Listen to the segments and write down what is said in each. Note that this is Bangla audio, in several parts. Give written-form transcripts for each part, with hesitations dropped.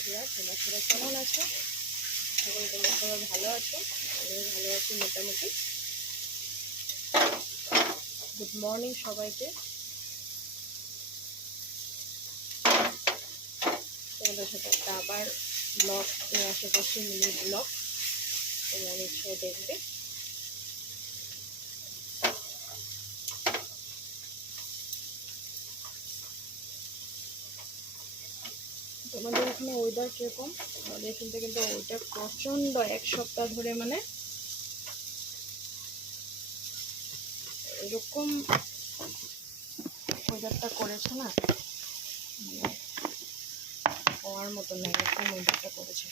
বন্ধুরা, তোমরা সবাই কেমন আছো? এখন তোমরা সবাই ভালো আছো, আমিও ভালো আছি মোটামুটি। গুড মর্নিং সবাইকে। তোমাদের সাথে একটা আবার ব্লগ নিয়ে আসা করছি, মিনি ব্লগ, তোমরা নিশ্চয়ই দেখবে। তোমাদের এখানে ওয়েদার কিরকম? আমাদের এখানটা কিন্তু ওয়েদার প্রচণ্ড, এক সপ্তাহ ধরে মানে এরকম ওয়েদারটা করেছে না, মানে হওয়ার মতো না, এরকম ওয়েদারটা করেছে।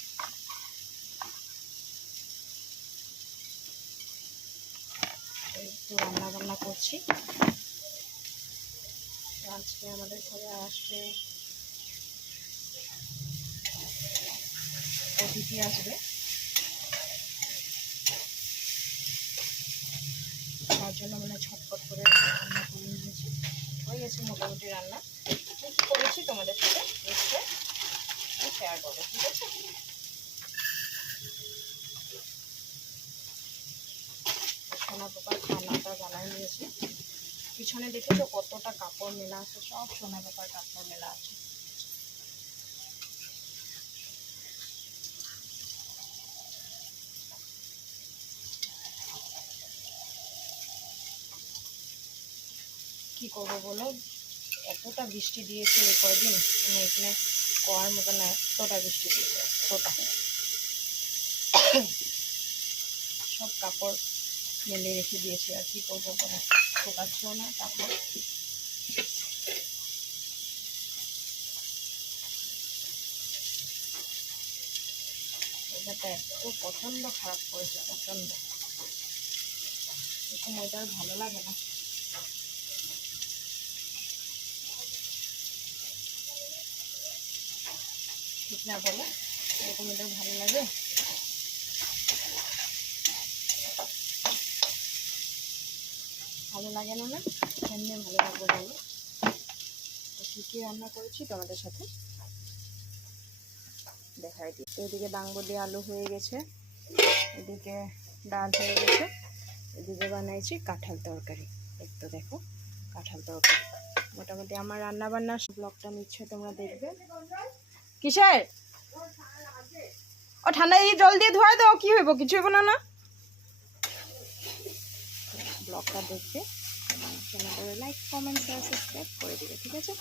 একটু রান্না বান্না করছি। আজকে আমাদের ঘরে আসবে অতিথি, আসবে, তার জন্য মানে ছটপট করে রান্না করে নিয়েছি। হয়ে গেছে মোটামুটি রান্না। কী করেছি তোমাদের সাথে নিশ্চয় শেয়ার করবো, ঠিক আছে? সোনা পাপার খানাটা বানাই নিয়েছি। পিছনে দেখেছো কতটা কাপড় মেলা আছে, সব সোনা পাপার কাপড় মেলা আছে। কি করবো বলো, এতটা বৃষ্টি দিয়েছে এই কয়দিন, মানে এখানে কোয়ার মতো না, এতটা বৃষ্টি দিয়েছে, এতটা। সব কাপড় মেলে রেখে দিয়েছি, আর কি করবো বলো, শুকাচ্ছেও না কাপড়। ওয়েদারটা এত প্রচণ্ড খারাপ করেছে, প্রচণ্ড। এরকম ওয়েদার ভালো লাগে না। ঠিক না বলো, এরকম ওয়েদার ভালো লাগে? ভালো লাগে না, না এমনি ভালো লাগবে বলো? তো কী কী রান্না করেছি তোমাদের সাথে দেখাই দিই। এদিকে ডাঙ্গলি আলু হয়ে গেছে, এদিকে ডাল হয়ে গেছে, এদিকে বানাইছি কাঁঠাল তরকারি। একটু দেখো কাঁঠাল তরকারি। মোটামুটি আমার রান্না বান্নার ব্লগটা নিশ্চয় তোমরা দেখবে। কিসের ও ঠান্ডা, এই জল দিয়ে ধোয়া দাও, কি হইব, কিছু হইব না। না ব্লগটা দেখবে, চ্যানেলটা লাইক কমেন্ট শেয়ার সাবস্ক্রাইব করে দিবে, ঠিক আছে?